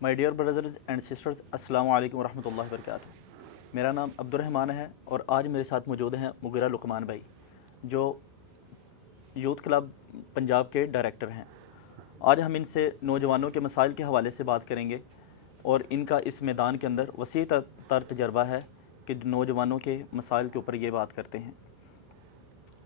My dear brothers and sisters, السلام علیکم ورحمۃ اللہ وبرکاتہ۔ میرا نام عبد الرحمٰن ہے اور آج میرے ساتھ موجود ہیں مغیرہ لقمان بھائی، جو یوتھ کلب پنجاب کے ڈائریکٹر ہیں۔ آج ہم ان سے نوجوانوں کے مسائل کے حوالے سے بات کریں گے اور ان کا اس میدان کے اندر وسیع تر تجربہ ہے کہ نوجوانوں کے مسائل کے اوپر یہ بات کرتے ہیں۔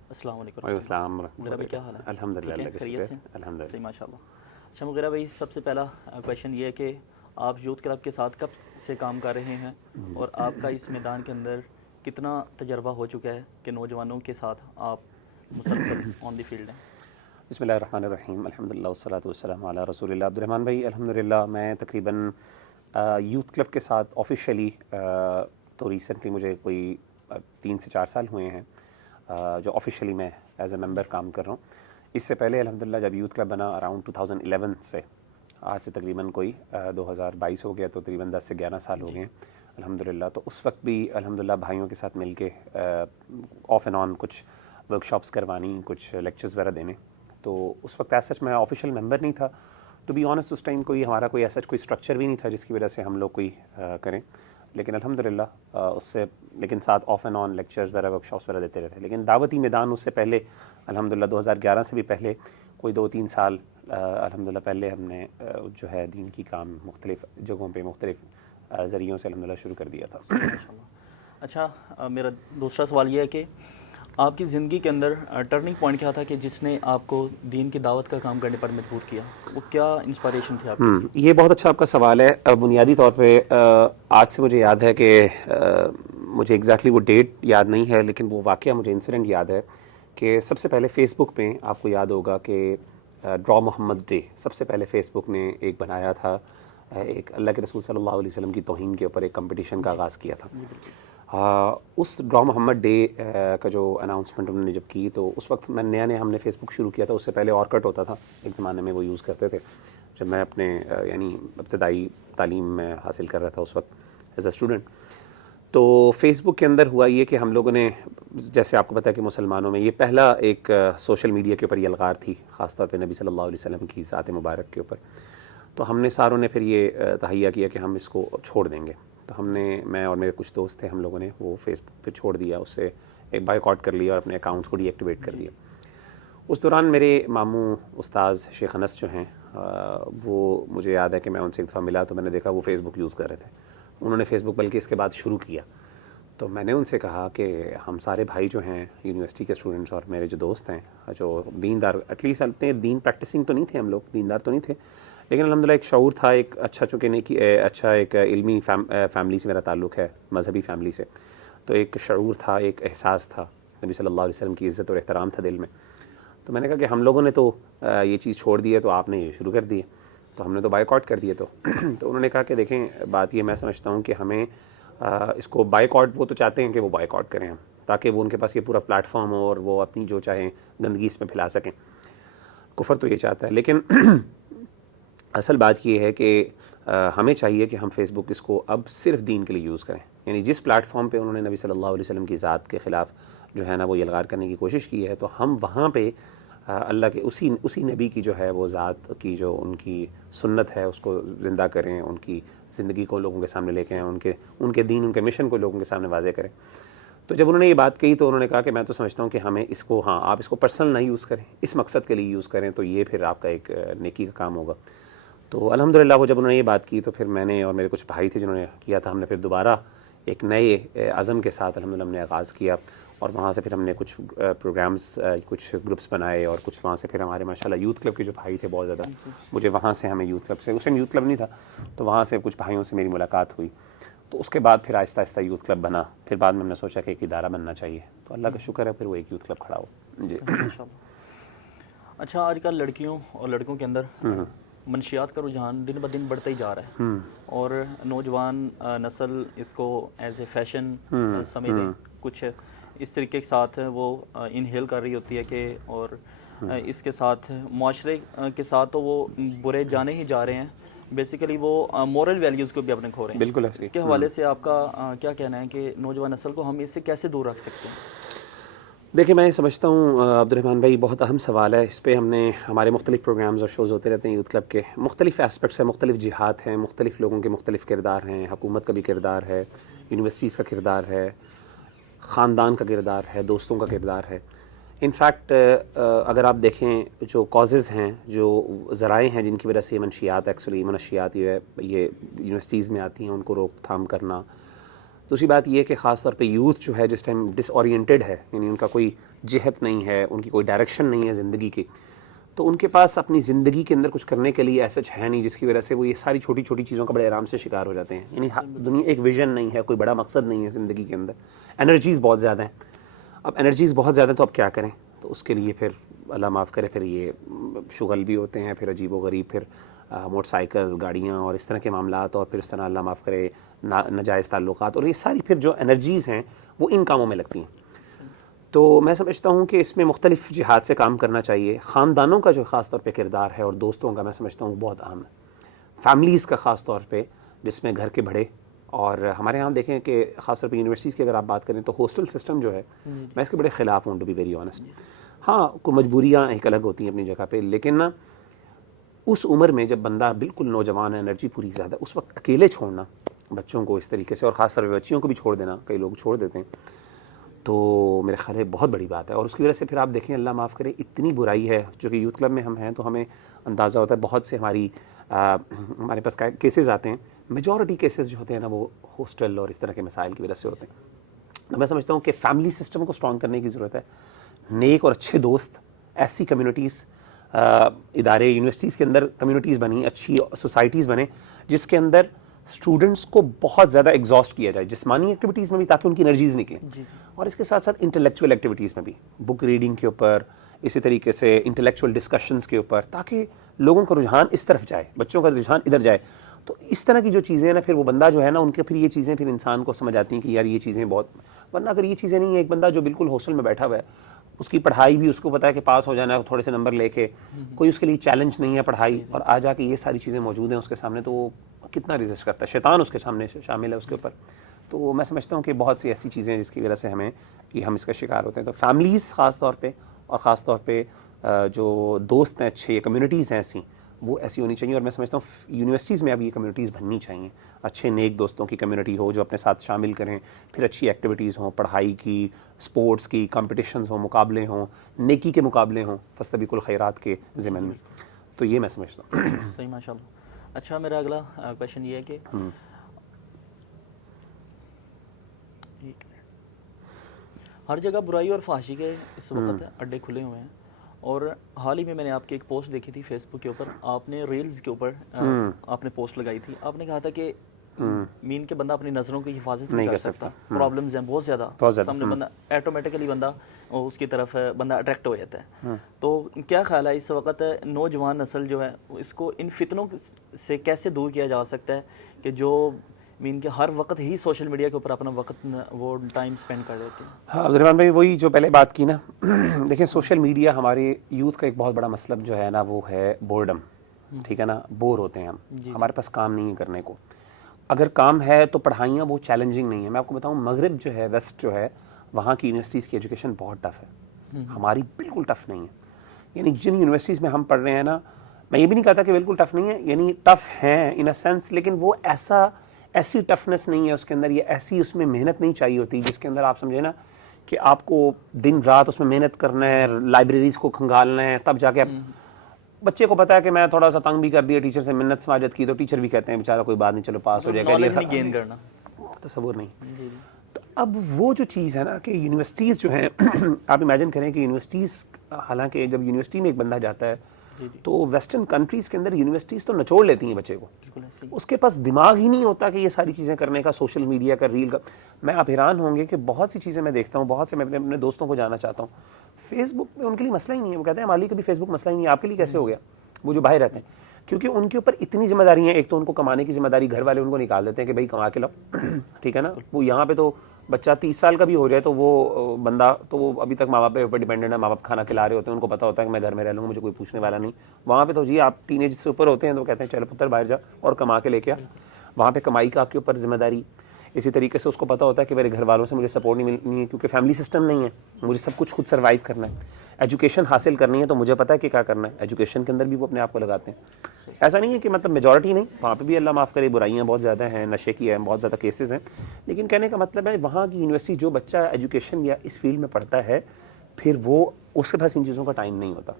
السلام علیکم۔ وعلیکم السلام مغیرہ بھائی کیا حال ہے؟ الحمد للہ، خیریت سے؟ الحمد صحیح، للہ۔ ماشاء اللہ۔ اچھا مغیرہ بھائی، سب سے پہلا کویشچن یہ ہے کہ آپ یوتھ کلب کے ساتھ کب سے کام کر رہے ہیں اور آپ کا اس میدان کے اندر کتنا تجربہ ہو چکا ہے کہ نوجوانوں کے ساتھ آپ مسلسل آن دی فیلڈ ہیں؟ بسم اللہ الرحمن الرحیم، الحمد للہ والصلاۃ والسلام علی رسول اللہ۔ عبد الرحمن بھائی، الحمد للہ میں تقریباً یوتھ کلب کے ساتھ آفیشیلی تو ریسنٹلی مجھے کوئی 3 سے 4 سال ہوئے ہیں جو آفیشیلی میں ایز اے ممبر کام کر رہا ہوں۔ اس سے پہلے الحمد للہ جب یوتھ کلب بنا اراؤنڈ 2011 سے، آج سے تقریباً کوئی 2022 ہو گیا، تو تقریباً 10 سے 11 سال ہو گئے ہیں الحمد للہ۔ تو اس وقت بھی الحمد للہ بھائیوں کے ساتھ مل کے آف اینڈ آن کچھ ورک شاپس کروانی، کچھ لیکچرز وغیرہ دینے۔ تو اس وقت ایز سچ میں آفیشیل ممبر نہیں تھا، ٹو بی آنیسٹ۔ اس ٹائم ہمارا کوئی ایسا کوئی اسٹرکچر بھی نہیں تھا جس کی وجہ سے ہم لوگ کوئی کریں، لیکن الحمد للہ اس سے ساتھ آف اینڈ آن لیکچرز وغیرہ ورک شاپس وغیرہ دیتے رہتے۔ لیکن دعوتی میدان اس سے پہلے الحمد للہ 2011 سے بھی پہلے کوئی 2-3 سال الحمد للہ پہلے ہم نے جو ہے دین کی کام مختلف جگہوں پہ مختلف ذریعوں سے الحمد للہ شروع کر دیا تھا۔ اچھا، میرا دوسرا سوال یہ ہے کہ آپ کی زندگی کے اندر ٹرننگ پوائنٹ کیا تھا کہ جس نے آپ کو دین کی دعوت کا کام کرنے پر مجبور کیا؟ وہ کیا انسپائریشن تھی آپ کی؟ یہ بہت اچھا آپ کا سوال ہے۔ بنیادی طور پہ آج سے مجھے یاد ہے کہ مجھے ایگزیکٹلی وہ ڈیٹ یاد نہیں ہے، لیکن وہ واقعہ مجھے انسیڈنٹ یاد ہے کہ سب سے پہلے فیس بک پہ آپ کو یاد ہوگا کہ ڈرا محمد ڈے سب سے پہلے فیس بک نے ایک بنایا تھا، ایک اللہ کے رسول صلی اللہ علیہ وسلم کی توہین کے اوپر ایک کمپٹیشن کا آغاز کیا تھا۔ اس ڈرا محمد ڈے کا جو اناؤنسمنٹ انہوں نے جب کی، تو اس وقت میں نیا ہم نے فیس بک شروع کیا تھا۔ اس سے پہلے اورکٹ ہوتا تھا، ایک زمانے میں وہ یوز کرتے تھے جب میں اپنے یعنی ابتدائی تعلیم میں حاصل کر رہا تھا اس وقت ایز اے اسٹوڈنٹ۔ تو فیس بک کے اندر ہوا یہ کہ ہم لوگوں نے، جیسے آپ کو پتہ ہے کہ مسلمانوں میں یہ پہلا ایک سوشل میڈیا کے اوپر یہ الغار تھی، خاص طور پہ نبی صلی اللہ علیہ وسلم کی ذات مبارک کے اوپر۔ تو ہم نے ساروں نے پھر یہ تہیہ کیا کہ ہم اس کو چھوڑ دیں گے۔ تو ہم نے، میں اور میرے کچھ دوست تھے، ہم لوگوں نے وہ فیس بک پہ چھوڑ دیا، اس سے ایک بائیکاٹ کر لیا اور اپنے اکاؤنٹس کو ڈی ایکٹیویٹ کر دیا۔ اس دوران میرے ماموں استاذ شیخ انس جو ہیں، وہ مجھے یاد ہے کہ میں ان سے ایک دفعہ ملا تو میں نے دیکھا وہ فیس بک یوز کر رہے تھے۔ انہوں نے فیس بک بلکہ اس کے بعد شروع کیا، تو میں نے ان سے کہا کہ ہم سارے بھائی جو ہیں یونیورسٹی کے اسٹوڈنٹس اور میرے جو دوست ہیں جو دیندار، ایٹ لیسٹ اتنے دین پریکٹسنگ تو نہیں تھے، ہم لوگ دیندار تو نہیں تھے، لیکن الحمدللہ ایک شعور تھا، ایک اچھا، چونکہ نہیں کہ اچھا ایک علمی فیملی سے میرا تعلق ہے، مذہبی فیملی سے، تو ایک شعور تھا، ایک احساس تھا، نبی صلی اللہ علیہ وسلم کی عزت اور احترام تھا دل میں۔ تو میں نے کہا کہ ہم لوگوں نے تو یہ چیز چھوڑ دی ہے، تو آپ نے یہ شروع کر دی ہے، تو ہم نے تو بائیک آؤٹ کر دیے۔ تو انہوں نے کہا کہ دیکھیں، بات یہ میں سمجھتا ہوں کہ ہمیں اس کو بائیک آؤٹ، وہ تو چاہتے ہیں کہ وہ بائیک آؤٹ کریں ہم، تاکہ وہ ان کے پاس یہ پورا پلیٹ فارم ہو اور وہ اپنی جو چاہیں گندگی اس میں پھیلا سکیں۔ کفر تو یہ چاہتا ہے، لیکن اصل بات یہ ہے کہ ہمیں چاہیے کہ ہم فیس بک اس کو اب صرف دین کے لیے یوز کریں۔ یعنی جس پلیٹ فارم پہ انہوں نے نبی صلی اللہ علیہ وسلم کی ذات کے خلاف جو ہے نا وہ الغار کرنے کی کوشش کی ہے، تو ہم وہاں پہ اللہ کے اسی نبی کی جو ہے وہ ذات کی جو ان کی سنت ہے اس کو زندہ کریں، ان کی زندگی کو لوگوں کے سامنے لے کے آئیں، ان کے دین، ان کے مشن کو لوگوں کے سامنے واضح کریں۔ تو جب انہوں نے یہ بات کہی تو انہوں نے کہا کہ میں تو سمجھتا ہوں کہ ہمیں اس کو، ہاں آپ اس کو پرسنل نہ یوز کریں، اس مقصد کے لیے یوز کریں، تو یہ پھر آپ کا ایک نیکی کا کام ہوگا۔ تو الحمدللہ وہ جب انہوں نے یہ بات کی تو پھر میں نے اور میرے کچھ بھائی تھے جنہوں نے کیا تھا، ہم نے پھر دوبارہ ایک نئے عزم کے ساتھ الحمدللہ ہم نے آغاز کیا، اور وہاں سے پھر ہم نے کچھ پروگرامز، کچھ گروپس بنائے، اور کچھ وہاں سے پھر ہمارے ماشاءاللہ یوتھ کلب کے جو بھائی تھے بہت زیادہ، مجھے وہاں سے ہمیں یوتھ کلب سے، اس ٹائم یوتھ کلب نہیں تھا، تو وہاں سے کچھ بھائیوں سے میری ملاقات ہوئی۔ تو اس کے بعد پھر آہستہ آہستہ یوتھ کلب بنا، پھر بعد میں ہم نے سوچا کہ ایک ادارہ بننا چاہیے، تو اللہ کا شکر ہے پھر وہ ایک یوتھ کلب کھڑا ہو۔ جی اچھا، آج کل لڑکیوں اور لڑکوں کے اندر منشیات کا رجحان دن بدن بڑھتا ہی جا رہا ہے، اور نوجوان نسل اس کو ایز اے فیشن سمجھ لیں، کچھ اس طریقے کے ساتھ وہ انہیل کر رہی ہوتی ہے کہ، اور اس کے ساتھ معاشرے کے ساتھ تو وہ برے جانے ہی جا رہے ہیں، بیسیکلی وہ مورل ویلیوز کو بھی اپنے کھو رہے ہیں۔ بالکل ایسے اس کے حوالے سے آپ کا کیا کہنا ہے کہ نوجوان نسل کو ہم اس سے کیسے دور رکھ سکتے ہیں؟ دیکھیں میں سمجھتا ہوں عبد الرحمن بھائی بہت اہم سوال ہے. اس پہ ہم نے ہمارے مختلف پروگرامز اور شوز ہوتے رہتے ہیں یوتھ کلب کے. مختلف اسپیکٹس ہیں, مختلف جہات ہیں, مختلف لوگوں کے مختلف کردار ہیں. حکومت کا بھی کردار ہے, یونیورسٹیز کا کردار ہے, خاندان کا کردار ہے, دوستوں کا کردار ہے. انفیکٹ اگر آپ دیکھیں جو کازز ہیں, جو ذرائع ہیں جن کی وجہ سے یہ منشیات ایکچولی منشیات یہ یونیورسٹیز میں آتی ہیں, ان کو روک تھام کرنا. دوسری بات یہ کہ خاص طور پہ یوتھ جو ہے جس ٹائم ڈس اورینٹیڈ ہے, یعنی ان کا کوئی جہت نہیں ہے, ان کی کوئی ڈائریکشن نہیں ہے زندگی کی, تو ان کے پاس اپنی زندگی کے اندر کچھ کرنے کے لیے ایسا ہے نہیں, جس کی وجہ سے وہ یہ ساری چھوٹی چھوٹی چیزوں کا بڑے آرام سے شکار ہو جاتے ہیں. یعنی دنیا ایک ویژن نہیں ہے, کوئی بڑا مقصد نہیں ہے زندگی کے اندر. انرجیز بہت زیادہ ہیں. اب انرجیز بہت زیادہ ہیں تو اب کیا کریں؟ تو اس کے لیے پھر اللہ معاف کرے پھر یہ شغل بھی ہوتے ہیں, پھر عجیب و غریب, پھر موٹر سائیکل, گاڑیاں اور اس طرح کے معاملات, اور پھر اس طرح اللہ معاف کرے ناجائز تعلقات, اور یہ ساری پھر جو انرجیز ہیں وہ ان کاموں میں لگتی ہیں. تو میں سمجھتا ہوں کہ اس میں مختلف جہات سے کام کرنا چاہیے. خاندانوں کا جو خاص طور پہ کردار ہے اور دوستوں کا, میں سمجھتا ہوں بہت اہم ہے. فیملیز کا خاص طور پہ, جس میں گھر کے بڑے, اور ہمارے ہاں دیکھیں کہ خاص طور پہ یونیورسٹیز کی اگر آپ بات کریں تو ہاسٹل سسٹم جو ہے میں اس کے بڑے خلاف ہوں, ٹو بی ویری آنیسٹ. ہاں کوئی مجبوریاں ایک الگ ہوتی ہیں اپنی جگہ پہ, لیکن نا اس عمر میں جب بندہ بالکل نوجوان ہے, انرجی پوری زیادہ, اس وقت اکیلے چھوڑنا بچوں کو اس طریقے سے, اور خاص طور پہ بچیوں کو بھی چھوڑ دینا, کئی لوگ چھوڑ دیتے ہیں, تو میرے خیال ہے بہت بڑی بات ہے. اور اس کی وجہ سے پھر آپ دیکھیں اللہ معاف کرے اتنی برائی ہے, جو کہ یوتھ کلب میں ہم ہیں تو ہمیں اندازہ ہوتا ہے, بہت سے ہمارے پاس کیسز آتے ہیں, میجورٹی کیسز جو ہوتے ہیں نا وہ ہاسٹل اور اس طرح کے مسائل کی وجہ سے ہوتے ہیں. تو میں سمجھتا ہوں کہ فیملی سسٹم کو اسٹرانگ کرنے کی ضرورت ہے. نیک اور اچھے دوست, ایسی کمیونٹیز, ادارے, یونیورسٹیز کے اندر کمیونٹیز بنی, اچھی سوسائٹیز بنے جس کے اندر اسٹوڈنٹس کو بہت زیادہ ایگزاسٹ کیا جائے, جسمانی ایکٹیویٹیز میں بھی تاکہ ان کی انرجیز نکلیں, اور اس کے ساتھ ساتھ انٹلیکچوئل ایکٹیویٹیز میں بھی, بک ریڈنگ کے اوپر, اسی طریقے سے انٹلیکچوئل ڈسکشنز کے اوپر, تاکہ لوگوں کا رجحان اس طرف جائے, بچوں کا رجحان ادھر جائے. تو اس طرح کی جو چیزیں ہیں نا, پھر وہ بندہ جو ہے نا, ان کے پھر یہ چیزیں پھر انسان کو سمجھ آتی ہیں کہ یار یہ چیزیں بہت, ورنہ اگر یہ چیزیں نہیں ہیں, ایک بندہ جو بالکل ہاسٹل میں بیٹھا ہوا ہے, اس کی پڑھائی بھی اس کو پتا ہے کہ پاس ہو جانا ہے تھوڑے سے نمبر لے کے, کوئی اس کے لیے چیلنج نہیں ہے پڑھائی, اور آ جا کے یہ ساری چیزیں موجود ہیں اس کے سامنے, تو وہ کتنا ریزسٹ کرتا ہے, شیطان اس کے سامنے شامل ہے اس کے اوپر. تو میں سمجھتا ہوں کہ بہت سی ایسی چیزیں جس کی وجہ سے ہم اس کا شکار ہوتے ہیں. تو فیملیز خاص طور پہ, اور خاص طور پہ جو دوست ہیں اچھے, کمیونٹیز ہیں ایسی, وہ ایسی ہونی چاہیے. اور میں سمجھتا ہوں یونیورسٹیز میں اب یہ کمیونٹیز بننی چاہیے, اچھے نیک دوستوں کی کمیونٹی ہو جو اپنے ساتھ شامل کریں, پھر اچھی ایکٹیویٹیز ہوں, پڑھائی کی, سپورٹس کی, کمپٹیشنز ہوں, مقابلے ہوں, نیکی کے مقابلے ہوں, فاستبقوا الخیرات کے ضمن میں. تو یہ میں سمجھتا ہوں. صحیح, ماشاء اللہ. اچھا, میرا اگلا کویشچن یہ ہے کہ ہر جگہ برائی اور فحاشی کے اس وقت اڈے کھلے ہوئے ہیں, اور حال ہی میں نے آپ کی ایک پوسٹ دیکھی تھی فیس بک کے اوپر, آپ نے ریلز کے اوپر آپ نے پوسٹ لگائی تھی, آپ نے کہا تھا کہ مین کے بندہ اپنی نظروں کی حفاظت نہیں کر سکتا, پرابلمز ہیں بہت زیادہ, سامنے بندہ ایٹومیٹکلی بندہ اس کی طرف بندہ اٹریکٹ ہو جاتا ہے. تو کیا خیال ہے اس وقت نوجوان نسل جو ہے اس کو ان فتنوں سے کیسے دور کیا جا سکتا ہے کہ جو مین کہ ہر وقت ہی سوشل میڈیا کے اوپر اپنا وقت وہ ٹائم سپینڈ کر لیتے ہیں؟ ہاں عبد الرحمن بھائی, وہی جو پہلے بات کی نا, دیکھیں سوشل میڈیا ہمارے یوتھ کا ایک بہت بڑا مسئلہ جو ہے نا وہ ہے بورڈم. ٹھیک ہے نا, بور ہوتے ہیں ہم, ہمارے پاس کام نہیں ہے کرنے کو. اگر کام ہے تو پڑھائیاں وہ چیلنجنگ نہیں ہیں. میں آپ کو بتاؤں مغرب جو ہے, ویسٹ جو ہے, وہاں کی یونیورسٹیز کی ایجوکیشن بہت ٹف ہے, ہماری بالکل ٹف نہیں ہے. یعنی جن یونیورسٹیز میں ہم پڑھ رہے ہیں نا, میں یہ بھی نہیں کہتا کہ بالکل ٹف نہیں ہے, یعنی ٹف ہیں ان اے سینس, لیکن وہ ایسی ٹفنس نہیں ہے اس کے اندر, یہ ایسی اس میں محنت نہیں چاہیے ہوتی جس کے اندر آپ سمجھے نا کہ آپ کو دن رات اس میں محنت کرنا ہے, لائبریریز کو کھنگالنا ہے, تب جا کے بچے کو پتا ہے کہ میں تھوڑا سا تنگ بھی کر دیا ٹیچر سے, منت سماجت کی, تو ٹیچر بھی کہتے ہیں بیچارہ کوئی بات نہیں, چلو پاس ہو جائے گا, نالج نہیں گین کرنا, تصور نہیں. تو اب وہ جو چیز ہے نا کہ یونیورسٹیز جو ہیں, آپ امیجن کریں کہ یونیورسٹیز, حالانکہ جب یونیورسٹی میں ایک بندہ جاتا ہے تو ویسٹرن کنٹریز کے اندر یونیورسٹیز تو نچوڑ لیتی ہیں بچے کو, اس کے پاس دماغ ہی نہیں ہوتا کہ یہ ساری چیزیں کرنے کا, سوشل میڈیا کا, ریل کا. میں آپ حیران ہوں گے کہ بہت سی چیزیں میں دیکھتا ہوں, بہت سے میں اپنے دوستوں کو جانا چاہتا ہوں, فیس بک میں ان کے لیے مسئلہ ہی نہیں ہے. وہ کہتے ہیں مالی کا بھی فیس بک مسئلہ ہی نہیں ہے, آپ کے لیے کیسے ہو گیا, وہ جو باہر رہتے ہیں, کیونکہ ان کے اوپر اتنی ذمہ داری ہیں. ایک تو ان کو کمانے کی ذمہ داری, گھر والے ان کو نکال دیتے ہیں کہ بھائی کما کے لاؤ, ٹھیک ہے نا. وہ یہاں پہ تو بچہ 30 سال کا بھی ہو جائے تو وہ بندہ تو وہ ابھی تک ماں باپ پہ ڈیپینڈنٹ ہے, ماں باپ کھانا کھلا رہے ہوتے ہیں, ان کو پتا ہوتا ہے کہ میں گھر میں رہ لوں گا, مجھے کوئی پوچھنے والا نہیں. وہاں پہ تو جی آپ ٹین ایج سے اوپر ہوتے ہیں تو کہتے ہیں چلو پتر باہر جا اور کما کے لے کے آ. وہاں پہ کمائی کا آپ کے اوپر ذمہ داری. اسی طریقے سے اس کو پتہ ہوتا ہے کہ میرے گھر والوں سے مجھے سپورٹ نہیں ملنی ہے کیونکہ فیملی سسٹم نہیں ہے, مجھے سب کچھ خود سروائیو کرنا ہے. ایجوکیشن حاصل کرنی ہے تو مجھے پتہ ہے کہ کیا کرنا ہے, ایجوکیشن کے اندر بھی وہ اپنے آپ کو لگاتے ہیں. ایسا نہیں ہے کہ مطلب میجورٹی نہیں, وہاں پہ بھی اللہ معاف کرے برائیاں بہت زیادہ ہیں, نشے کی ہیں بہت زیادہ کیسز ہیں, لیکن کہنے کا مطلب ہے وہاں کی یونیورسٹی جو بچہ ایجوکیشن یا اس فیلڈ میں پڑھتا ہے پھر وہ اس کے پاس ان چیزوں کا ٹائم نہیں ہوتا.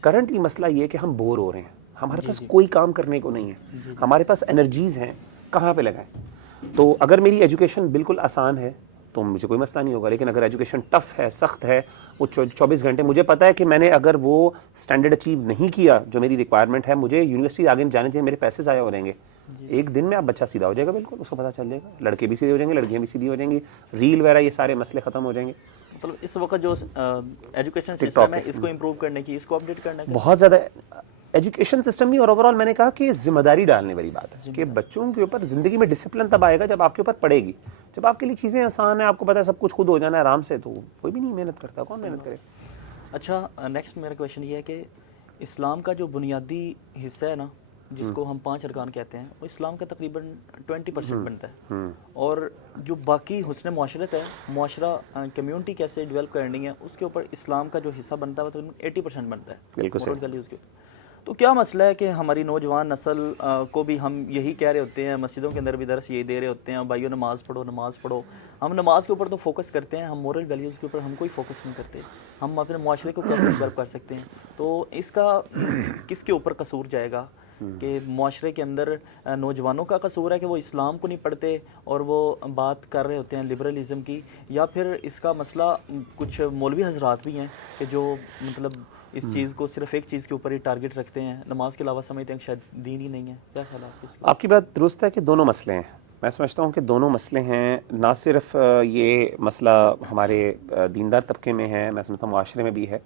کرنٹلی مسئلہ یہ ہے کہ ہم بور ہو رہے ہیں, ہمارے پاس کوئی کام کرنے کو نہیں ہے, ہمارے پاس انرجیز ہیں, کہاں پہ لگائیں. تو اگر میری ایجوکیشن بالکل آسان ہے تو مجھے کوئی مسئلہ نہیں ہوگا, لیکن اگر ایجوکیشن ٹف ہے, سخت ہے, وہ 24 گھنٹے مجھے پتہ ہے کہ میں نے اگر وہ اسٹینڈرڈ اچیو نہیں کیا جو میری ریکوائرمنٹ ہے, مجھے یونیورسٹی آگے جانے چاہیے, میرے پیسے ضائع ہو جائیں گے. ایک دن میں آپ بچہ سیدھا ہو جائے گا, بالکل اس کو پتہ چل جائے گا, لڑکے بھی سیدھے ہو جائیں گے, لڑکیاں بھی سیدھی ہو جائیں گی, ریل وغیرہ یہ سارے مسئلے ختم ہو جائیں گے. مطلب اس وقت جو ایجوکیشن سسٹم ہے اس کو امپروو کرنے کی, اس کو اپڈیٹ کرنے کی بہت زیادہ ایجوکیشن سسٹم بھی, اور اوور آل میں نے کہا کہ ذمہ داری ڈالنے والی بات ہے کہ بچوں کے اوپر زندگی میں ڈسپلن تب آئے گا جب آپ کے اوپر پڑے گی. جب آپ کے لیے چیزیں آسان ہیں, آپ کو پتہ ہے سب کچھ خود ہو جانا ہے آرام سے, تو کوئی بھی نہیں محنت کرتا, کون محنت کرے. اچھا, نیکسٹ میرا کویشچن یہ ہے کہ اسلام کا جو بنیادی حصہ ہے نا, جس کو ہم 5 ارکان کہتے ہیں, وہ اسلام کا تقریباً 20% بنتا ہے, اور جو باقی حسن معاشرت ہے, معاشرہ کمیونٹی کیسے ڈیولپ کرنی ہے, اس کے اوپر اسلام کا جو حصہ بنتا ہے وہ تقریباً 80% بنتا ہے. بالکل. تو کیا مسئلہ ہے کہ ہماری نوجوان نسل کو بھی ہم یہی کہہ رہے ہوتے ہیں, مسجدوں کے اندر بھی درس یہی دے رہے ہوتے ہیں, بھائیو نماز پڑھو نماز پڑھو, ہم نماز کے اوپر تو فوکس کرتے ہیں, ہم مورل ویلیوز کے اوپر ہم کوئی فوکس نہیں کرتے, ہم اپنے معاشرے کو کیسے ڈیولپ کر سکتے ہیں. تو اس کا کس کے اوپر قصور جائے گا کہ معاشرے کے اندر نوجوانوں کا قصور ہے کہ وہ اسلام کو نہیں پڑھتے اور وہ بات کر رہے ہوتے ہیں لبرلزم کی, یا پھر اس کا مسئلہ کچھ مولوی حضرات بھی ہیں کہ جو مطلب اس چیز کو صرف ایک چیز کے اوپر ہی ٹارگٹ رکھتے ہیں, نماز کے علاوہ سمجھتے ہیں کہ شاید دین ہی نہیں ہے. کیا خیال ہے آپ اس کا؟ آپ کی بات درست ہے کہ دونوں مسئلے ہیں, میں سمجھتا ہوں کہ دونوں مسئلے ہیں. نہ صرف یہ مسئلہ ہمارے دیندار طبقے میں ہے, میں سمجھتا ہوں معاشرے میں بھی ہے.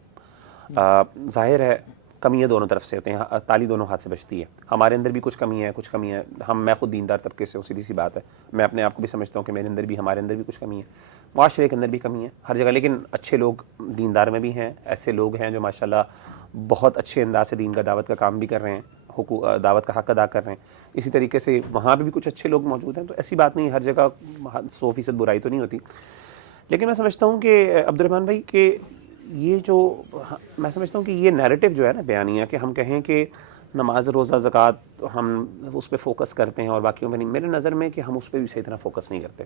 ظاہر ہے کمیاں دونوں طرف سے ہوتے ہیں, تالی دونوں ہاتھ سے بچتی ہے. ہمارے اندر بھی کچھ کمی ہے, کچھ کمی ہے. میں خود دیندار طبقے سے ہوں, سیدھی سی بات ہے, میں اپنے آپ کو بھی سمجھتا ہوں کہ میرے اندر بھی, ہمارے اندر بھی کچھ کمی ہے, معاشرے کے اندر بھی کمی ہے ہر جگہ. لیکن اچھے لوگ دیندار میں بھی ہیں, ایسے لوگ ہیں جو ماشاءاللہ بہت اچھے انداز سے دین کا دعوت کا کام بھی کر رہے ہیں, دعوت کا حق ادا کر رہے ہیں. اسی طریقے سے وہاں پہ بھی کچھ اچھے لوگ موجود ہیں. تو ایسی بات نہیں, ہر جگہ 100% برائی تو نہیں ہوتی. لیکن میں سمجھتا ہوں کہ عبد الرحمن بھائی کہ یہ جو, میں سمجھتا ہوں کہ یہ نیریٹو جو ہے نا بیانیہ, کہ ہم کہیں کہ نماز روزہ زکوٰۃ ہم اس پہ فوکس کرتے ہیں اور باقیوں پہ نہیں, میرے نظر میں کہ ہم اس پہ بھی صحیح طرح فوکس نہیں کرتے.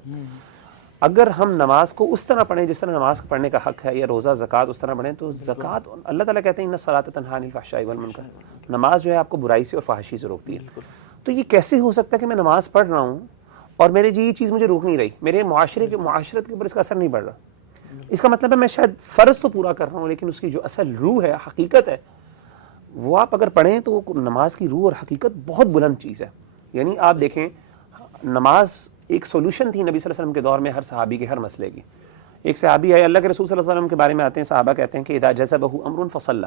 اگر ہم نماز کو اس طرح پڑھیں جس طرح نماز پڑھنے کا حق ہے, یا روزہ زکوٰۃ اس طرح پڑھیں, تو زکوٰۃ اللہ تعالیٰ کہتے ہیں ان الصلاۃ تنہیٰ عن الفحشاء والمنکر, نماز جو ہے آپ کو برائی سے اور فحاشی سے روکتی ہے. تو یہ کیسے ہو سکتا ہے کہ میں نماز پڑھ رہا ہوں اور میرے یہ چیز مجھے روک نہیں رہی, میرے معاشرت کے اوپر اس کا اثر نہیں پڑ رہا. اس کا مطلب ہے میں شاید فرض تو پورا کر رہا ہوں, لیکن اس کی جو اصل روح ہے, حقیقت ہے, وہ آپ اگر پڑھیں تو نماز کی روح اور حقیقت بہت بلند چیز ہے. یعنی آپ دیکھیں, نماز ایک سولوشن تھی نبی صلی اللہ علیہ وسلم کے دور میں ہر صحابی کے ہر مسئلے کی. ایک صحابی ہے, اللہ کے رسول صلی اللہ علیہ وسلم کے بارے میں آتے ہیں, صحابہ کہتے ہیں کہ اذا جذبہ امر فصلی,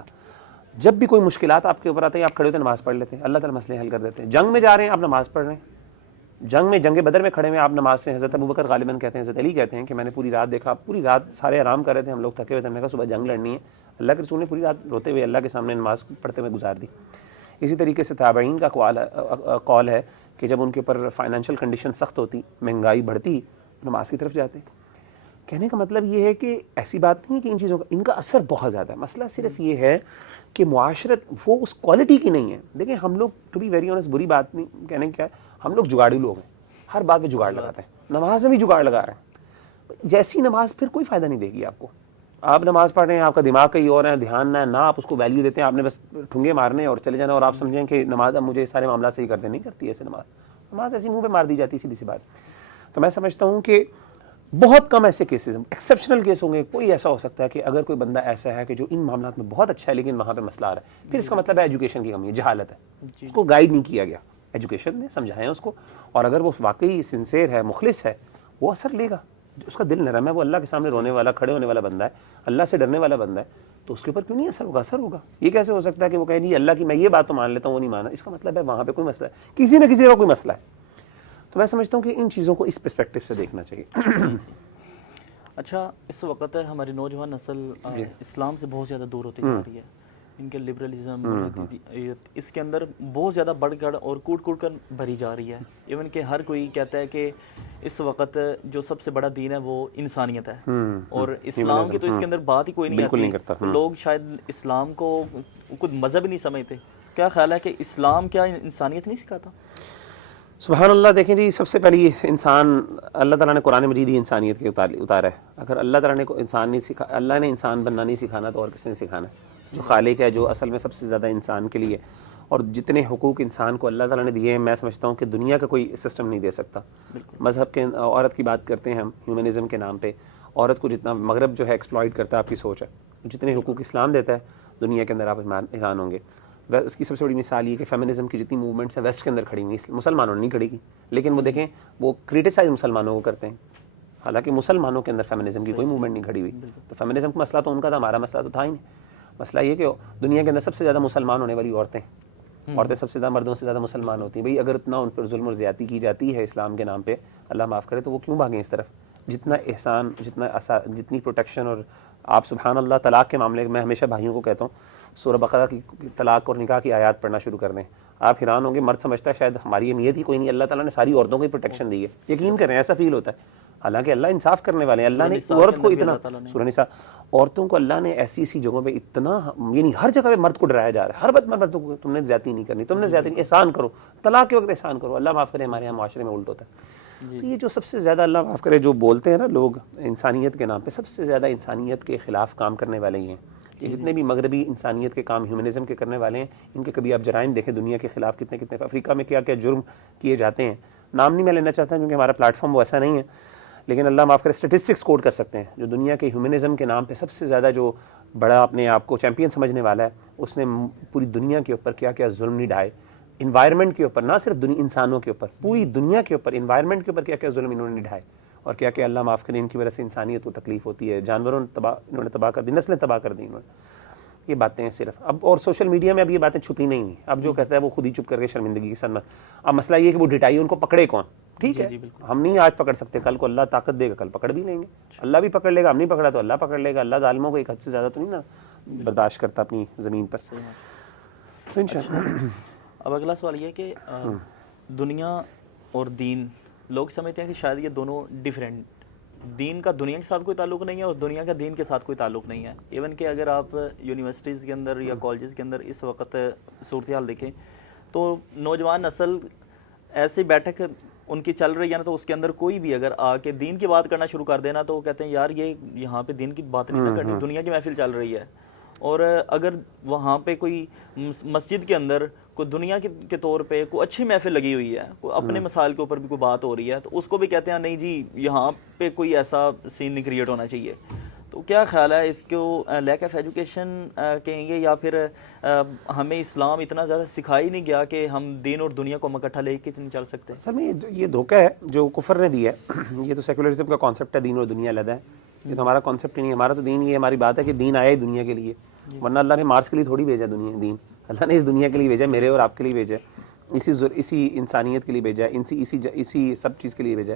جب بھی کوئی مشکلات آپ کے اوپر آتے ہیں آپ کھڑے ہوتے نماز پڑھ لیتے ہیں, اللہ تعالیٰ مسئلے حل کر دیتے ہیں. جنگ میں جا رہے ہیں آپ نماز پڑھ رہے ہیں, جنگ بدر میں کھڑے ہوئے آپ نماز سے, حضرت ابوبکر غالباً کہتے ہیں, حضرت علی کہتے ہیں کہ میں نے پوری رات دیکھا, پوری رات سارے آرام کر رہے تھے, ہم لوگ تھکے ہوئے تھے, میں نے کہا صبح جنگ لڑنی ہے, اللہ کے رسول نے پوری رات روتے ہوئے اللہ کے سامنے نماز پڑھتے ہوئے گزار دی. اسی طریقے سے تابعین کا قول ہے کہ جب ان کے اوپر فائنینشیل کنڈیشن سخت ہوتی, مہنگائی بڑھتی, نماز کی طرف جاتے. کہنے کا مطلب یہ ہے کہ ایسی بات نہیں ہے کہ ان چیزوں کا, ان کا اثر بہت زیادہ ہے. مسئلہ صرف یہ ہے کہ معاشرت وہ اس کوالٹی کی نہیں ہے. دیکھیں ہم لوگ, ٹو بی ویری آنیسٹ, بری بات نہیں کہنے کی کیا ہے, ہم لوگ جگاڑی لوگ ہیں, ہر بات میں جگاڑ لگاتے ہیں. نماز میں بھی جگاڑ لگا رہے ہیں. جیسی نماز پھر کوئی فائدہ نہیں دے گی آپ کو. آپ نماز پڑھ رہے ہیں, آپ کا دماغ کہیں اور ہے, دھیان نہ آپ اس کو ویلیو دیتے ہیں, آپ نے بس ٹھنگے مارنے اور چلے جانا, اور آپ سمجھیں کہ نماز اب مجھے سارے معاملات صحیح کر دیں. نہیں کرتی ایسے نماز ایسی منہ پہ مار دی جاتی, سیدھی سی بات. تو میں سمجھتا ہوں کہ بہت کم ایسے کیسز, ایکسیپشنل کیس ہوں گے. کوئی ایسا ہو سکتا ہے کہ اگر کوئی بندہ ایسا ہے کہ جو ان معاملات میں بہت اچھا ہے لیکن وہاں پہ مسئلہ آ رہا ہے, پھر اس کا مطلب ہے ایجوکیشن کی کمی ہے, جہالت ہے, اس کو گائیڈ نہیں کیا گیا. ایجوکیشن نے سمجھائیں اس کو, اور اگر وہ واقعی سنسیئر ہے, مخلص ہے, وہ اثر لے گا. اس کا دل نرم ہے, وہ اللہ کے سامنے رونے والا, کھڑے ہونے والا بندہ ہے, اللہ سے ڈرنے والا بندہ ہے, تو اس کے اوپر کیوں نہیں اثر ہوگا؟ اثر ہوگا. یہ کیسے ہو سکتا ہے کہ وہ کہے نہیں اللہ کی میں یہ بات تو مان لیتا ہوں, وہ نہیں مانا, اس کا مطلب ہے وہاں پہ کوئی مسئلہ ہے, کسی نہ کسی کا کوئی مسئلہ ہے. تو میں سمجھتا ہوں کہ ان چیزوں کو اس پرسپیکٹو سے دیکھنا چاہیے. اچھا, اس وقت ہماری نوجوان نسل اسلام سے بہت زیادہ دور ہوتی جا رہی ہے. ان کے لبرلزم, اس کے اندر بہت زیادہ بڑھ کر اور کوٹ کر بھری جا رہی ہے. ایون کہ ہر کوئی کہتا ہے کہ اس وقت جو سب سے بڑا دین ہے وہ انسانیت ہے، اور اسلام کی تو اس کے اندر بات ہی کوئی نہیں آتی. لوگ شاید اسلام کو خود مذہب نہیں سمجھتے. کیا خیال ہے کہ اسلام کیا انسانیت نہیں سکھاتا؟ سبحان اللہ. دیکھیں جی، سب سے پہلی انسان اللہ تعالیٰ نے قرآن مجید ہی انسانیت کے اتارا ہے. اگر اللہ تعالیٰ نے انسان نہیں سکھا، اللہ نے انسان بننا نہیں سکھانا تو اور کس نے سکھانا ہے؟ جو خالق ہے، جو اصل میں سب سے زیادہ انسان کے لیے اور جتنے حقوق انسان کو اللہ تعالیٰ نے دیے ہیں، میں سمجھتا ہوں کہ دنیا کا کوئی سسٹم نہیں دے سکتا. مذہب کے عورت کی بات کرتے ہیں ہم ہیومنزم کے نام پہ، عورت کو جتنا مغرب جو ہے ایکسپلائٹ کرتا ہے، آپ کی سوچ ہے. جتنے حقوق اسلام دیتا ہے دنیا کے اندر، آپ حیران ہوں گے. اس کی سب سے بڑی مثال یہ کہ فیمنزم کی جتنی موومنٹس ہیں ویسٹ کے اندر کھڑی ہوئی، مسلمانوں نے نہیں کھڑی کی، لیکن وہ دیکھیں وہ کریٹیسائز مسلمانوں کو کرتے ہیں، حالانکہ مسلمانوں کے اندر فیمنزم کی کوئی موومنٹ نہیں کھڑی ہوئی. تو فیمنزم کا مسئلہ تو ان کا تھا، ہمارا مسئلہ تو تھا ہی نہیں. مسئلہ یہ کہ دنیا کے اندر سب سے زیادہ مسلمان ہونے والی عورتیں سب سے زیادہ مردوں سے زیادہ مسلمان ہوتی ہیں. بھئی اگر اتنا ان پر ظلم اور زیادتی کی جاتی ہے اسلام کے نام پہ، اللہ معاف کرے، تو وہ کیوں بھاگیں اس طرف؟ جتنا احسان، جتنی پروٹیکشن، اور آپ سبحان اللہ طلاق کے معاملے میں ہمیشہ بھائیوں کو کہتا ہوں سورہ بقرہ کی طلاق اور نکاح کی آیات پڑھنا شروع کر دیں. آپ حیران ہوں گے، مرد سمجھتا ہے شاید ہماری یہ نیت ہی کوئی نہیں، اللہ تعالیٰ نے ساری عورتوں کو ہی پروٹیکشن دی ہے. یقین کریں ایسا فیل ہوتا ہے، حالانکہ اللہ انصاف کرنے والے ہیں. اللہ نے عورت کو اتنا، سورہ نساء، عورتوں کو اللہ نے ایسی ایسی جگہوں پہ اتنا، یعنی ہر جگہ پہ مرد کو ڈرایا جا رہا ہے. ہر وقت مردوں کو تم نے زیادتی نہیں کرنی، تم نے زیادتی نہیں، احسان کرو، طلاق کے وقت احسان کرو. اللہ معاف کرے، ہمارے یہاں معاشرے میں الٹ ہوتا ہے. تو یہ جو سب سے زیادہ اللہ معاف کرے جو بولتے ہیں نا لوگ انسانیت کے نام پہ، سب سے زیادہ انسانیت کے خلاف کام کرنے والے ہی ہیں. یہ جتنے بھی مغربی انسانیت کے کام ہیومنزم کے کرنے والے ہیں، ان کے کبھی آپ جرائم دیکھیں دنیا کے خلاف کتنے کتنے، افریقہ میں کیا کیا جرم کیے جاتے ہیں. نام نہیں میں لینا چاہتا کیونکہ ہمارا پلیٹ فارم وہ ایسا نہیں ہے، لیکن اللہ معاف کرے اسٹیٹسٹکس کوٹ کر سکتے ہیں. جو دنیا کے ہیومنزم کے نام پہ سب سے زیادہ جو بڑا اپنے آپ کو چیمپئن سمجھنے والا ہے، اس نے پوری دنیا کے اوپر کیا کیا ظلم نہیں ڈھائے. انوائرمنٹ کے اوپر، نہ صرف انسانوں کے اوپر، پوری دنیا کے اوپر انوائرمنٹ کے اوپر کیا کیا ظلم انہوں نے ڈھائے، اور کیا کہ اللہ معاف کرے ان کی وجہ سے انسانیت کو تکلیف ہوتی ہے. جانوروں نے انہوں نے تباہ کر دی، نسلیں تباہ کر دی انہوں نے. یہ باتیں ہیں صرف اب، اور سوشل میڈیا میں اب یہ باتیں چھپی نہیں ہیں. اب جو کہتا ہے وہ خود ہی چپ کر کے شرمندگی کے ساتھ. اب مسئلہ یہ ہے کہ وہ ڈٹائی ان کو پکڑے کون؟ ٹھیک ہے، ہم نہیں آج پکڑ سکتے، کل کو اللہ طاقت دے گا، کل پکڑ بھی لیں گے. اللہ بھی پکڑ لے گا، ہم نہیں پکڑا تو اللہ پکڑ لے گا. اللہ ظالموں کو ایک حد سے زیادہ تو نہیں نا برداشت کرتا اپنی زمین پر. تو انشاءاللہ اب اگلا سوال یہ ہے کہ دنیا اور دین، لوگ سمجھتے ہیں کہ شاید یہ دونوں ڈیفرنٹ، دین کا دنیا کے ساتھ کوئی تعلق نہیں ہے اور دنیا کا دین کے ساتھ کوئی تعلق نہیں ہے. ایون کہ اگر آپ یونیورسٹیز کے اندر یا کالجز کے اندر اس وقت صورتحال دیکھیں تو نوجوان نسل ایسی بیٹھک ان کی چل رہی ہے نا، تو اس کے اندر کوئی بھی اگر آ کے دین کی بات کرنا شروع کر دینا تو وہ کہتے ہیں یار یہ یہاں پہ دین کی بات نہیں نہ کرنی، دنیا کی محفل چل رہی ہے. اور اگر وہاں پہ کوئی مسجد کے اندر کوئی دنیا کے طور پہ کوئی اچھی محفل لگی ہوئی ہے، کوئی اپنے مسائل کے اوپر بھی کوئی بات ہو رہی ہے، تو اس کو بھی کہتے ہیں نہیں جی یہاں پہ کوئی ایسا سین نہیں کریٹ ہونا چاہیے. تو کیا خیال ہے اس کو لیک آف ایجوکیشن کہیں گے، یا پھر ہمیں اسلام اتنا زیادہ سکھائی نہیں گیا کہ ہم دین اور دنیا کو اکٹھا لے کے نہیں چل سکتے؟ اصل میں یہ دھوکہ ہے جو کفر نے دیا ہے. یہ تو سیکولرزم کا کانسیپٹ ہے، دین اور دنیا علیحدہ ہے. یہ تو ہمارا کانسیپٹ ہی نہیں ہے. ہمارا تو دین یہ ہماری بات ہے کہ دین آیا ہی دنیا کے لیے، ورنہ اللہ نے مارس کے لیے تھوڑی بھیجا دین. اللہ نے اس دنیا کے لیے بھیجا، میرے اور آپ کے لیے بھیجا، اسی انسانیت کے لیے بھیجا، اسی سب چیز کے لیے بھیجا.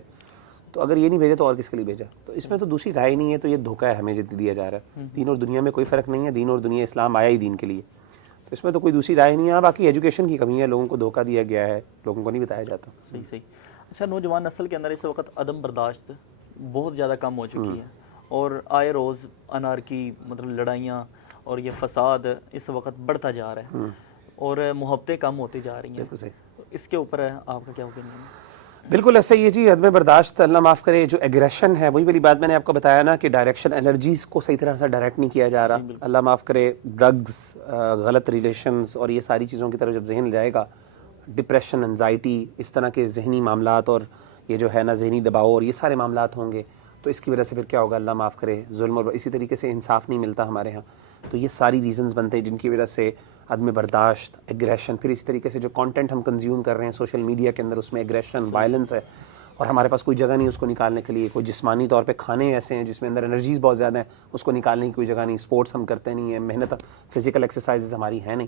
تو اگر یہ نہیں بھیجا تو اور کس کے لیے بھیجا؟ تو اس میں تو دوسری رائے نہیں ہے. تو یہ دھوکہ ہے ہمیں جو دیا جا رہا ہے. دین اور دنیا میں کوئی فرق نہیں ہے. دین اور دنیا، اسلام آیا ہی دین کے لیے، تو اس میں تو کوئی دوسری رائے نہیں ہے. باقی ایجوکیشن کی کمی ہے، لوگوں کو دھوکہ دیا گیا ہے، لوگوں کو نہیں بتایا جاتا. صحیح. اچھا، نوجوان نسل کے اندر اس وقت عدم برداشت بہت زیادہ کم ہو چکی ہے، اور آئے روز انارکی، مطلب لڑائیاں اور یہ فساد اس وقت بڑھتا جا رہا ہے، اور محبتیں کم ہوتی جا رہی ہیں. بالکل صحیح. اس کے اوپر آپ کا کیا اوپینین ہے؟ بالکل ایسا ہی ہے جی. عدم برداشت، اللہ معاف کرے، جو ایگریشن ہے، وہی والی بات میں نے آپ کو بتایا نا کہ ڈائریکشن انرجیز کو صحیح طرح سے ڈائریکٹ نہیں کیا جا رہا. اللہ معاف کرے، ڈرگز، غلط ریلیشنز اور یہ ساری چیزوں کی طرف جب ذہن جائے گا، ڈپریشن، انزائٹی، اس طرح کے ذہنی معاملات، اور یہ جو ہے نا ذہنی دباؤ اور یہ سارے معاملات ہوں گے، تو اس کی وجہ سے پھر کیا ہوگا؟ اللہ معاف کرے، ظلم، اور اسی طریقے سے انصاف نہیں ملتا ہمارے ہاں. تو یہ ساری ریزنز بنتے ہیں جن کی وجہ سے عدم برداشت، ایگریشن. پھر اسی طریقے سے جو کانٹینٹ ہم کنزیوم کر رہے ہیں سوشل میڈیا کے اندر، اس میں ایگریشن، وائلنس ہے، اور ہمارے پاس کوئی جگہ نہیں اس کو نکالنے کے لیے. کوئی جسمانی طور پہ کھانے ایسے ہیں جس میں اندر انرجیز بہت زیادہ ہیں، اس کو نکالنے کی کوئی جگہ نہیں. اسپورٹس ہم کرتے نہیں ہیں، محنت، فزیکل ایکسرسائزز ہماری ہیں نہیں.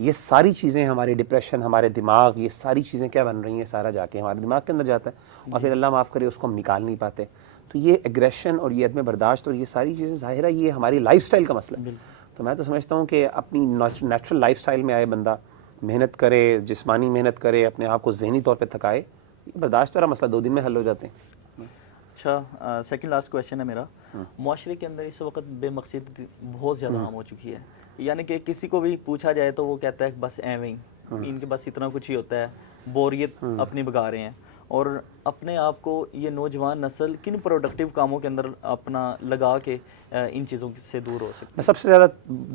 یہ ساری چیزیں، ہمارے ڈپریشن، ہمارے دماغ، یہ ساری چیزیں کیا بن رہی ہیں؟ سارا جا کے ہمارے دماغ کے اندر جاتا ہے، اور پھر اللہ معاف کرے اس کو ہم نکال نہیں پاتے. تو یہ ایگریشن اور یہ عدم برداشت اور یہ ساری چیزیں ظاہر ہے یہ ہماری لائف سٹائل کا مسئلہ ہے. تو میں تو سمجھتا ہوں کہ اپنی نیچرل لائف سٹائل میں آئے بندہ، محنت کرے، جسمانی محنت کرے، اپنے آپ کو ذہنی طور پہ تھکائے، یہ برداشت والا مسئلہ 2 دن میں حل ہو جاتے ہیں. اچھا سیکنڈ لاسٹ کویشچن ہے میرا. معاشرے کے اندر اس وقت بے مقصد بہت زیادہ عام ہو چکی ہے, یعنی کہ کسی کو بھی پوچھا جائے تو وہ کہتا ہے بس ایویں ہی, ان کے بس اتنا کچھ ہی ہوتا ہے, بوریت اپنی بگا رہے ہیں. اور اپنے آپ کو یہ نوجوان نسل کن پروڈکٹیو کاموں کے اندر اپنا لگا کے ان چیزوں سے دور ہو سکتی ہے؟ میں سب سے زیادہ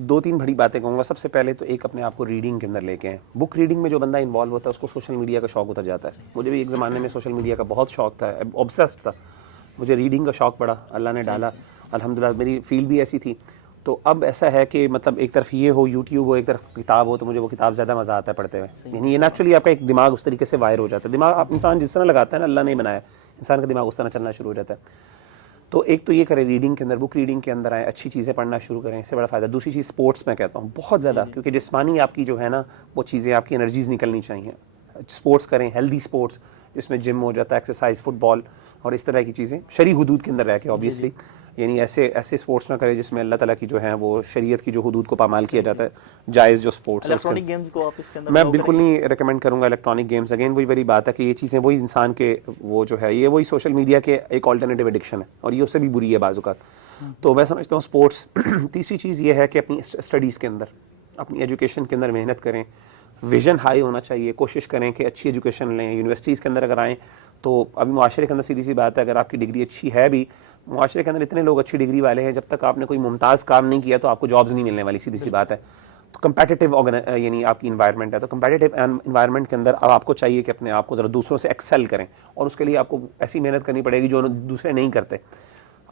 2-3 بڑی باتیں کہوں گا. سب سے پہلے تو ایک اپنے آپ کو ریڈنگ کے اندر لے کے آئیں. بک ریڈنگ میں جو بندہ انوالو ہوتا ہے اس کو سوشل میڈیا کا شوق اتر جاتا ہے. مجھے بھی ایک زمانے میں سوشل میڈیا کا بہت شوق تھا, obsessed تھا. مجھے ریڈنگ کا شوق پڑا, اللہ نے ڈالا, الحمدللہ میری فیلڈ بھی ایسی تھی. تو اب ایسا ہے کہ مطلب ایک طرف یہ ہو یوٹیوب ہو, ایک طرف کتاب ہو, تو مجھے وہ کتاب زیادہ مزہ آتا ہے پڑھتے ہوئے. یعنی یہ نیچرلی آپ کا ایک دماغ اس طریقے سے وائر ہو جاتا ہے. دماغ آپ انسان جس طرح لگاتا ہے نا, اللہ نے بنایا انسان کا دماغ اس طرح چلنا شروع ہو جاتا ہے. تو ایک تو یہ کریں ریڈنگ کے اندر, بک ریڈنگ کے اندر آئیں, اچھی چیزیں پڑھنا شروع کریں, اس سے بڑا فائدہ. دوسری چیز اسپورٹس میں کہتا ہوں بہت زیادہ, کیونکہ جسمانی آپ کی جو ہے نا وہ چیزیں آپ کی انرجیز نکلنی چاہیے. اسپورٹس کریں, ہیلدی اسپورٹس جس میں جم ہو جاتا ہے, ایکسرسائز, فٹ بال اور اس طرح کی چیزیں شرعی حدود کے اندر رہ کے آبویسلی. یعنی ایسے اسپورٹس نہ کریں جس میں اللہ تعالیٰ کی جو ہے وہ شریعت کی جو حدود کو پامال کیا جاتا ہے. جائز جو اسپورٹس الیکٹرانک گیمز کو آپ اس کے اندر میں بالکل نہیں ریکمینڈ کروں گا. الیکٹرانک گیمز اگین وہی بڑی بات ہے کہ یہ چیزیں وہی انسان کے وہ جو ہے یہ وہی سوشل میڈیا کے ایک آلٹرنیٹیو ایڈکشن ہے, اور یہ اس سے بھی بری ہے بعض اوقات. تو میں سمجھتا ہوں اسپورٹس. تیسری چیز یہ ہے کہ اپنی اسٹڈیز کے اندر, اپنی ایجوکیشن کے اندر محنت کریں. ویژن ہائی ہونا چاہیے, کوشش کریں کہ اچھی ایجوکیشن لیں. یونیورسٹیز کے اندر اگر آئیں تو ابھی معاشرے کے اندر سیدھی سی بات ہے, اگر آپ کی ڈگری اچھی ہے بھی, معاشرے کے اندر اتنے لوگ اچھی ڈگری والے ہیں, جب تک آپ نے کوئی ممتاز کام نہیں کیا تو آپ کو جابز نہیں ملنے والی, سیدھی سی بات ہے. تو کمپیٹیٹیو یعنی آپ کی انوائرمنٹ ہے, تو کمپیٹیٹیو انوائرمنٹ کے اندر اب آپ کو چاہیے کہ اپنے آپ کو ذرا دوسروں سے ایکسل کریں, اور اس کے لیے آپ کو ایسی محنت کرنی پڑے گی جو دوسرے نہیں کرتے.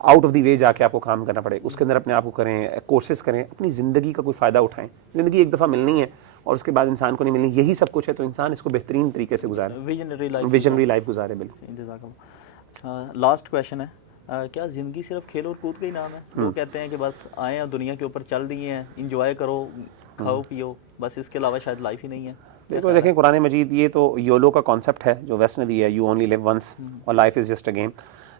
آؤٹ آف دی وے جا کے آپ کو کام کرنا پڑے, اس کے اندر اپنے آپ کو کریں, کورسز کریں, اپنی زندگی کا کوئی فائدہ اٹھائیں. زندگی ایک دفعہ ملنی ہے اور اس کے بعد انسان کو نہیں ملنی, یہی سب کچھ ہے. تو انسان اس کو بہترین طریقے سے گزارے, ویژنری لائف گزارے. بالکل. اچھا لاسٹ کویشچن ہے, کیا زندگی صرف کھیل اور کود کا ہی نام ہے؟ وہ کہتے ہیں کہ بس آئے ہیں دنیا کے اوپر چل دیے ہیں, انجوائے کرو, کھاؤ پیو, بس اس کے علاوہ شاید لائف ہی نہیں ہے. بالکل. دیکھیں قرآن مجید یہ تو یولو کا کانسیپٹ ہے جو ویسٹ نے دیا ہے, یو اونلی لیو ونس اور life is just a game.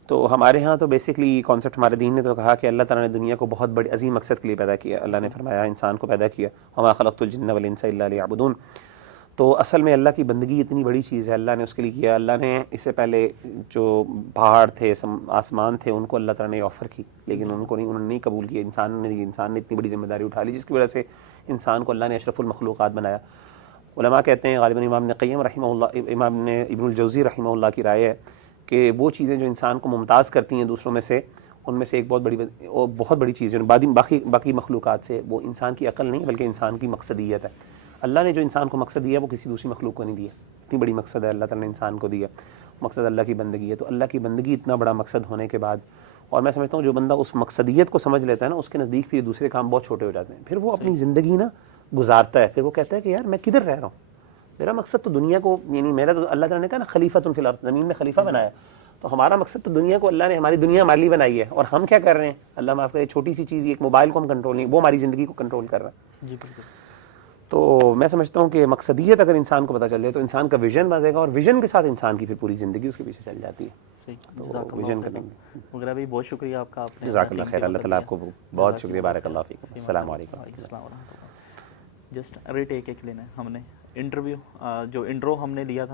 تو ہمارے ہاں تو بیسکلی کانسیپٹ ہمارے دین نے تو کہا کہ اللہ تعالیٰ نے دنیا کو بہت بڑے عظیم مقصد کے لیے پیدا کیا. اللہ نے فرمایا انسان کو پیدا کیا, وما خلقت الجن والانس الا لیعبدون. تو اصل میں اللہ کی بندگی اتنی بڑی چیز ہے, اللہ نے اس کے لیے کیا. اللہ نے اس سے پہلے جو پہاڑ تھے, آسمان تھے, ان کو اللہ تعالیٰ نے آفر کی, لیکن انہوں نے نہیں قبول کیا. انسان نے اتنی بڑی ذمہ داری اٹھا لی, جس کی وجہ سے انسان کو اللہ نے اشرف المخلوقات بنایا. علماء کہتے ہیں, غالباً امام ابن قیم رحمہ اللہ, امام نے ابن الجوزی رحمہ اللہ کی رائے ہے کہ وہ چیزیں جو انسان کو ممتاز کرتی ہیں دوسروں میں سے, ان میں سے ایک بہت بڑی چیز ہے باقی مخلوقات سے, وہ انسان کی عقل نہیں بلکہ انسان کی مقصدیت ہے. اللہ نے جو انسان کو مقصد دیا وہ کسی دوسری مخلوق کو نہیں دیا. اتنی بڑی مقصد ہے اللہ تعالیٰ نے انسان کو دیا, مقصد اللہ کی بندگی ہے. تو اللہ کی بندگی اتنا بڑا مقصد ہونے کے بعد, اور میں سمجھتا ہوں جو بندہ اس مقصدیت کو سمجھ لیتا ہے نا, اس کے نزدیک پھر دوسرے کام بہت چھوٹے ہو جاتے ہیں. پھر وہ اپنی زندگی نا گزارتا ہے, پھر وہ کہتا ہے کہ یار میں کدھر رہ رہا ہوں, میرا مقصد تو دنیا کو, یعنی میرا تو اللہ تعالیٰ نے کہا نا خلیفۃ فی الارض, زمین میں خلیفہ بنایا. تو ہمارا مقصد تو دنیا کو, اللہ نے ہماری دنیا ہمارے لیے بنائی ہے, اور ہم کیا کر رہے ہیں, اللہ معاف کرے, چھوٹی سی چیز ایک موبائل کو ہم کنٹرول نہیں, وہ ہماری زندگی کو کنٹرول کر رہا ہے. جی بالکل. تو میں سمجھتا ہوں کہ مقصدیت اگر انسان کو پتہ چل جائے تو انسان کا ویژن بنے گا, اور ویژن کے ساتھ انسان کی پھر پوری زندگی اس کے پیچھے چل جاتی ہے. تو ویژن کریں گے. مغرا بھائی بہت شکریہ آپ کا, آپ نے جزاک اللہ خیر, اللہ تعالیٰ آپ کو بہت شکریہ, بارک اللہ فیکم. السلام علیکم. جسٹ ریٹیک ایک لینا ہے ہم نے انٹرویو, جو انٹرو ہم نے لیا تھا